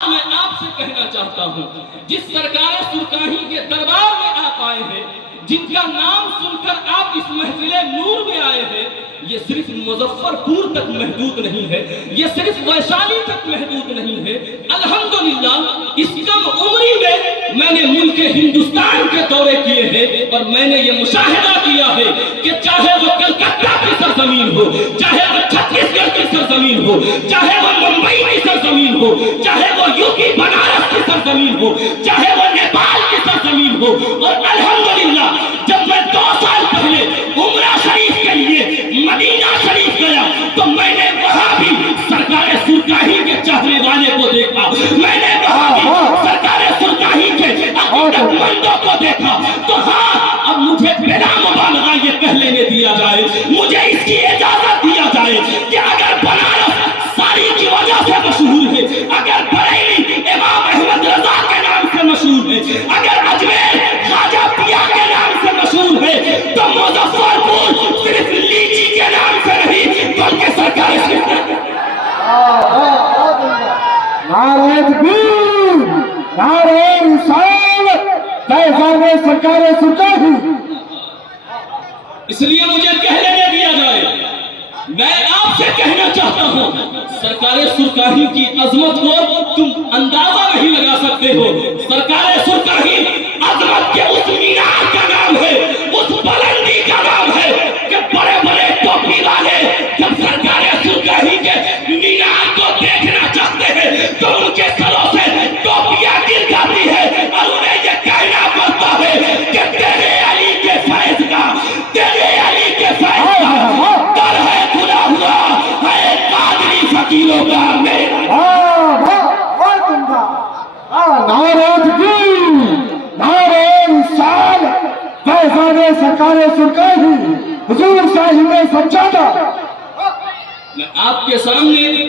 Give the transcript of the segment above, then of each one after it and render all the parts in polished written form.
میں آپ سے کہنا چاہتا ہوں، جس سرکار سرکاہی کے دربار میں آپ آئے ہیں، جن کا نام سن کر آپ اس محفل نور میں آئے ہیں، یہ صرف مظفر پور تک محدود نہیں ہے، یہ صرف ویشالی تک محدود نہیں ہے۔ الحمدللہ اس کم عمری میں نے ملک ہندوستان کے دورے کیے ہیں اور میں نے یہ مشاہدہ کیا ہے کہ چاہے وہ کلکتہ کی سرزمین ہو، چاہے وہ چھتیس گڑھ کی سرزمین ہو، چاہے وہ ممبئی کی سرزمین ہو، چاہے وہ یوپی بنارس کی سرزمین ہو، چاہے وہ نیپال کی سرزمین ہو، اور الحمدللہ جب میں 2 سال پہلے عمرہ شریف کے لیے مدینہ شریف گیا تو میں نے وہاں بھی سرکار سرکاہی کے چاہنے والے کو دیکھا، میں نے وہاں بھی سرکار سرکاہی کے عقیدت مندوں کو دیکھا۔ تو ہاں، اب مجھے بلا مبالغہ یہ کہہ لینے دیا جائے، مجھے اس کی اجازت دیا جائے کہ اگر بنارس ساری کی وجہ سے مشہور ہے، اگر بریلی امام احمد رضا کے نام سے مشہور ہے، اگر اجمیر خواجہ پیا کے نام سے مشہور ہے، تو مظفر پور صرف لیچی کے نام سے نہیں بلکہ سرکار نعرہ تکبیر، نعرہ رسالت، فیضان سرکار سرکاہی۔ اس لیے مجھے کہہ لینے دیا جائے، میں آپ سے کہنا چاہتا ہوں، سرکار سرکاہی کی عظمت کو تم اندازہ نہیں لگا سکتے ہو۔ سرکار سرکاہی عظمت کے اس مینار کا نام ہے، اس بلندی کا نام ہے کہ بڑے بڑے ٹوپی والے جب سرکار سرکاہی کے مینار کو دیکھنا چاہتے ہیں تو ان کے سروں سے ٹوپیاں گر جاتی ہے اور انہیں یہ کہنا پڑتا ہے کہ تیرے علی کے فیض کا، تیرے علی کے فیض کا در ہے کھلا ہوا ہے قادری فقیروں کا میرا۔ نعرہ تکبیر، نعرہ رسالت، فیضان سرکار سرکاہی، حضور صاحب سجادہ۔ میں آپ کے سامنے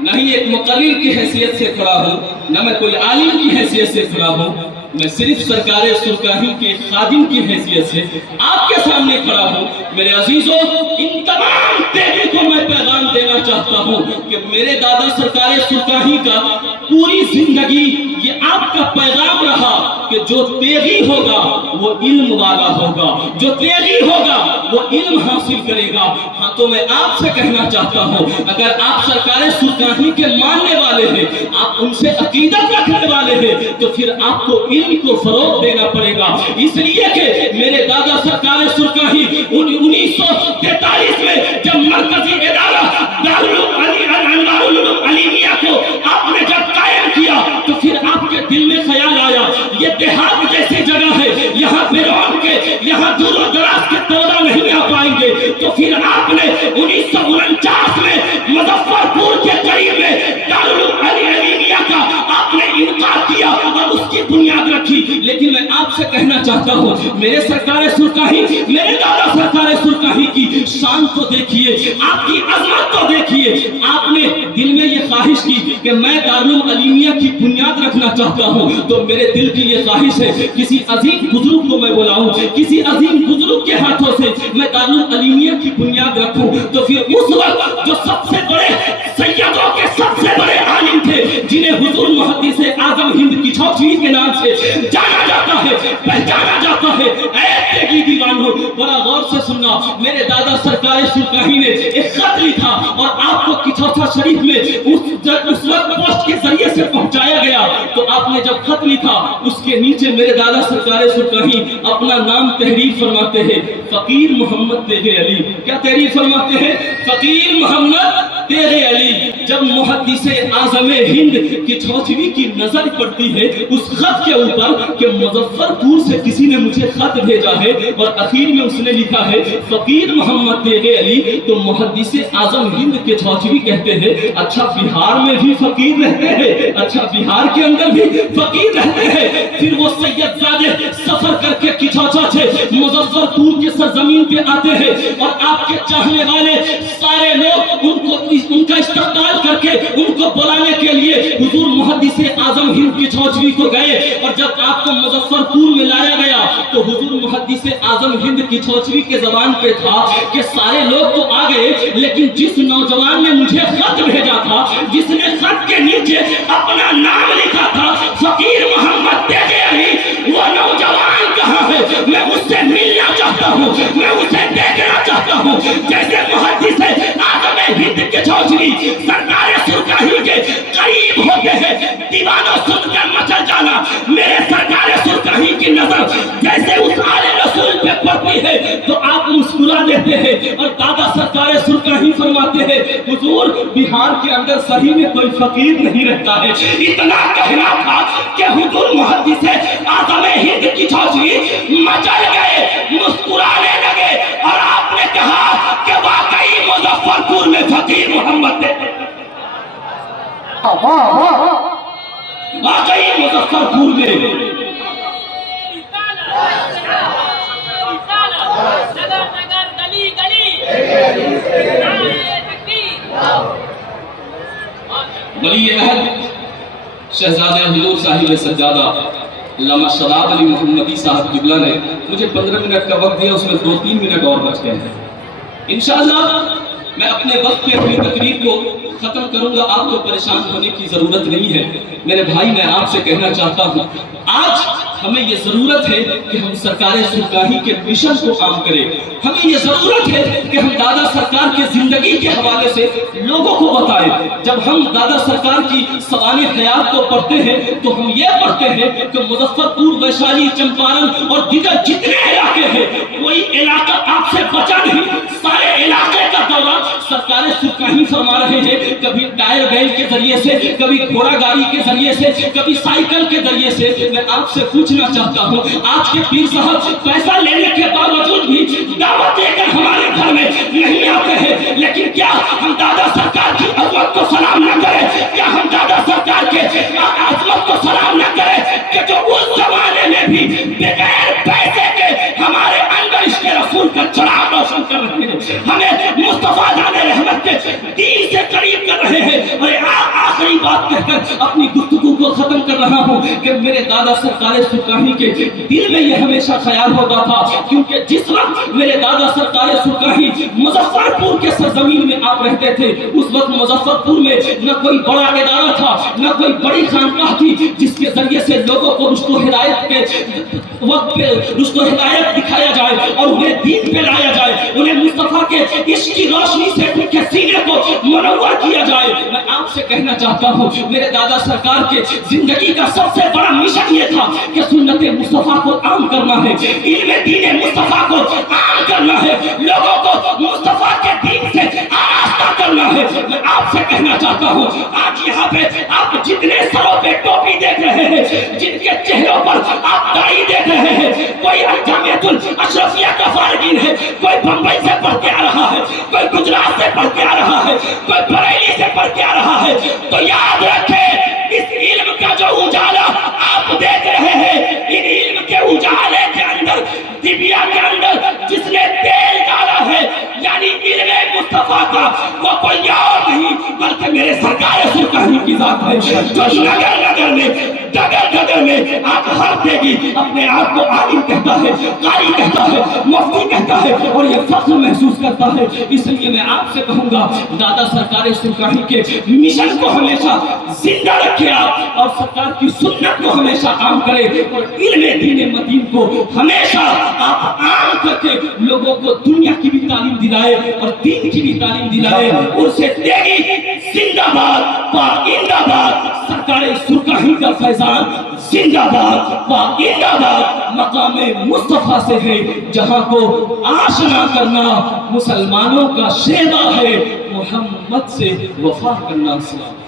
نہ ہی ایک مقرر کی حیثیت سے کھڑا ہوں، نہ میں کوئی عالم کی حیثیت سے کھڑا ہوں، میں صرف سرکار سرکاہی کے خادم کی حیثیت سے آپ کے سامنے کھڑا ہوں۔ میرے عزیزوں، ان تمام تیغی کو میں پیغام دینا چاہتا ہوں کہ میرے دادا سرکار سرکاہی کا پوری زندگی یہ آپ کا پیغام رہا کہ جو تیغی ہوگا وہ علم والا ہوگا، جو تیغی ہوگا وہ علم حاصل کرے گا۔ ہاں، تو میں آپ سے کہنا چاہتا ہوں، اگر آپ سرکار سرکاہی کے ماننے والے ہیں، آپ ان سے عقیدت رکھنے والے ہیں، تو پھر آپ کو علم کو فروغ دینا پڑے گا۔ اس لیے کہ میرے دادا سرکار سرکاہی 1943 میں جب مرکزی ادارہ دارالعلوم علیمیہ کو آپ نے جب قائم کیا تو پھر آپ کے دل میں خیال آیا یہ دیہات جیسی جگہ ہے، یہاں بیرون کے، یہاں دور و دراز کے طلبہ نہیں آ پائیں گے، تو پھر آپ نے 1949 میں مظفر پور کے قریب میں دارالعلوم علیمیہ کا آپ نے انعقاد کیا اور اس کی بنیاد رکھی۔ لیکن میں آپ سے کہنا چاہتا ہوں، میرے سرکار سرکاہی، میرے دادا سرکار سرکاہی کی شان کو دیکھیے، آپ کی عظمت کو دیکھیے۔ آپ نے دل میں یہ خواہش کی کہ میں دارالعلوم علیمیہ کی بنیاد رکھنا چاہتا ہوں، تو میرے دل کی یہ خواہش ہے کسی عظیم بزرگ کو میں بلاؤں، کسی عظیم بزرگ کے ہاتھوں سے میں دارالعلوم علیمیہ کی بنیاد رکھوں، تو پھر اس وقت جو سب سے بڑے سیدوں کے سب سے بڑے عالم تھے، جنہیں حضور محدث اعظم ہند کی چھوٹی کے نام سے جانا جاتا ہے، پہچانا جاتا ہے، اے تیغی دیوانوں، بڑا غور سے سننا، میرے دادا سرکار سرکاہی نے ایک خط لکھا اور آپ کو کچھوٹا شریف میں اس وقت پوسٹ کے ذریعے سے پہنچایا گیا۔ تو آپ نے جب خط لکھا اس کے نیچے میرے دادا سرکار سرکاہی اپنا نام تحریر فرماتے ہیں، فقیر محمد تیغ علی۔ کیا تحریر فرماتے ہیں؟ فقیر محمد تیغ علی۔ جب محدث اعظم ہند کی چھوٹویں کی نظر پڑتی ہے اس خط کے اوپر کہ مظفر پور سے کسی نے مجھے خط بھیجا ہے اور اخیر میں اس نے لکھا ہے فقیر محمد تیغ علی، تو محدث اعظم ہند کے چھوٹویں کہتے ہیں اچھا بہار میں بھی فقیر رہتے ہیں، اچھا بہار کے اندر بھی فقیر رہتے ہیں۔ پھر وہ سید زادے سفر کر کے کچھوٹا سے مظفر پور کے سرزمین پہ آتے ہیں اور آپ کے چاہنے والے سارے لوگ ان کا استقبال کر کے ان کو بلانے کے لیے حضور محدث اعظم ہند کی چھوٹویں کو گئے، اور جب آپ کو مظفر پور میں لایا گیا تو حضور محدث اعظم ہند کی چھوٹویں کے زبان پہ تھا کہ سارے لوگ تو آ گئے، لیکن جس نوجوان نے مجھے خط بھیجا تھا، جس نے خط کے نیچے اپنا نام ہوں، میں اسے دیکھنا چاہتا ہوں جیسے محدث اعظم ہند کے چودھری سرکار سرکاہی کے قریب ہوتے ہیں دیوانوں سن کر مچل جانا۔ میرے سرکار سرکاہی کی نظر جیسے اس آل رسول پہ پڑتی ہے تو آپ مسکرا دیتے ہیں، اور دادا سرکار سرکاہی فرماتے ہیں حضور بہار کے اندر صحیح میں کوئی فقیر نہیں رہتا ہے۔ اتنا کہنا تھا کہ حضور محدث اعظم ہند کی چودھری مچل گئے، مسکرانے لگے، اور آپ نے کہا کہ واقعی مظفر پور میں فقیر محمد تھے، واقعی مظفر پور میں ولی عہد شہزادہ حضور صاحب سجادہ علامہ شاداب علی محمدی صاحب قبلہ نے مجھے 15 منٹ کا وقت دیا، اس میں 2-3 منٹ اور بچ گئے ہیں۔ انشاءاللہ میں اپنے وقت پہ اپنی تقریر کو ختم کروں گا، آپ کو پریشان ہونے کی ضرورت نہیں ہے۔ میرے بھائی میں آپ سے کہنا چاہتا ہوں آج ہمیں یہ ضرورت ہے کہ ہم سرکار سرکاہی کے مشن کو کام کریں، ہمیں یہ ضرورت ہے کہ ہم دادا سرکار کے زندگی کے حوالے سے لوگوں کو بتائیں۔ جب ہم دادا سرکار کی سوانح حیات کو پڑھتے ہیں تو ہم یہ پڑھتے ہیں کہ مظفر پور، ویشالی، چمپارن اور دیگر جتنے علاقے ہیں کوئی علاقہ آپ سے بچا نہیں، سارے علاقے کا دورہ سرکار سرکاہی فرما رہے ہیں، کبھی ٹائر بیل کے ذریعے سے، کبھی گھوڑا گاڑی کے ذریعے سے، کبھی سائیکل کے ذریعے سے۔ میں آپ سے پوچھنا چاہتا ہوں آج کے پیر صاحب پیسہ لینے کے باوجود بھی دعوت دے کر ہمارے گھر میں نہیں آتے ہیں، لیکن کیا ہم دادا سرکار کی عظمت کو سلام نہ کریں؟ کیا ہم دادا سرکار کے عظمت کو سلام نہ کریں کہ جو اس زمانے میں بھی بغیر پیسے کے ہمارے اندر عشق رسول کا چراغ روشن کر رہے ہیں، ہمیں مصطفیٰ جان رحمت کے دین سے قریب کر رہے ہیں۔ اور آخری بات کہہ کر اپنی گفتگو کو ختم کر رہا ہوں کہ میرے دادا سرکار سرکاہی کے دل میں یہ ہمیشہ خیال ہوتا تھا، کیونکہ جس وقت میرے دادا سرکار سرکاہی مظفر پور کے سرزمین میں آپ رہتے تھے اس وقت مظفر پور میں نہ کوئی بڑا ادارہ تھا، نہ کوئی بڑی خانقاہ تھی جس کے ذریعے سے لوگوں کو رشد و ہدایت کے وقت پہ رشد و ہدایت دکھایا جائے اور انہیں دین پہ لایا جائے، انہیں مصطفیٰ کے عشق کی روشنی سے ان کے سینے کو منور کیا جائے۔ میں آپ سے کہنا چاہتا ہوں میرے دادا سرکار کے زندگی کا سب سے بڑا مشن یہ تھا کہ سنت مصطفیٰ کو عام کرنا ہے، علم دین مصطفیٰ کو عام کرنا ہے، لوگوں کو مصطفیٰ کے دین سے آراستہ کرنا ہے۔ میں آپ سے کہنا چاہتا ہوں آج یہاں پہ آپ جتنے سروں پہ ٹوپی دیکھ رہے ہیں، جن کے چہروں پر آپ داڑھی دیکھ رہے ہیں، کوئی جامعۃ الاشرفیہ کا فارغین ہے، کوئی بمبئی سے پڑھ کے آ رہا ہے، کوئی گجرات سے پڑھ کے آ رہا ہے، کوئی بریلی سے پڑھ کے آ رہا ہے، تو یاد رکھیں اس علم کا جو اجالا آپ دیکھ رہے ہیں، ان علم کے اجالے کے اندر، دبیا کے اندر جس نے تیل ڈالا ہے یعنی علم مصطفیٰ کا، وہ کوئی اور نہیں بلکہ میرے سرکار سرکاہی کی ذات ہے، جو نگر نگر میں ڈگر ڈگر میں آپ ہر دے گی اپنے آپ کو عالم کہتا ہے، قاری کہتا ہے، مفتی کہتا ہے اور یہ فخر محسوس کرتا ہے۔ اس لیے میں آپ سے کہوں گا دادا سرکار سرکاہی کے مشن کو ہمیشہ زندہ رکھے آپ، اور سرکار کی سنت کو ہمیشہ عام کرے، اور علم دین مدین کو ہمیشہ آپ عام کر کے لوگوں کو دنیا کی بھی تعلیم دلائے اور دین کی بھی تعلیم دلائے۔ اسے تیری زندہ باد، پائندہ باد، سرکار سرکاہی کا فیضان زندہ باد، پائندہ باد مقام مصطفیٰ سے ہے، جہاں کو آشنا کرنا مسلمانوں کا شیوا ہے، محمد سے وفا کرنا سلام۔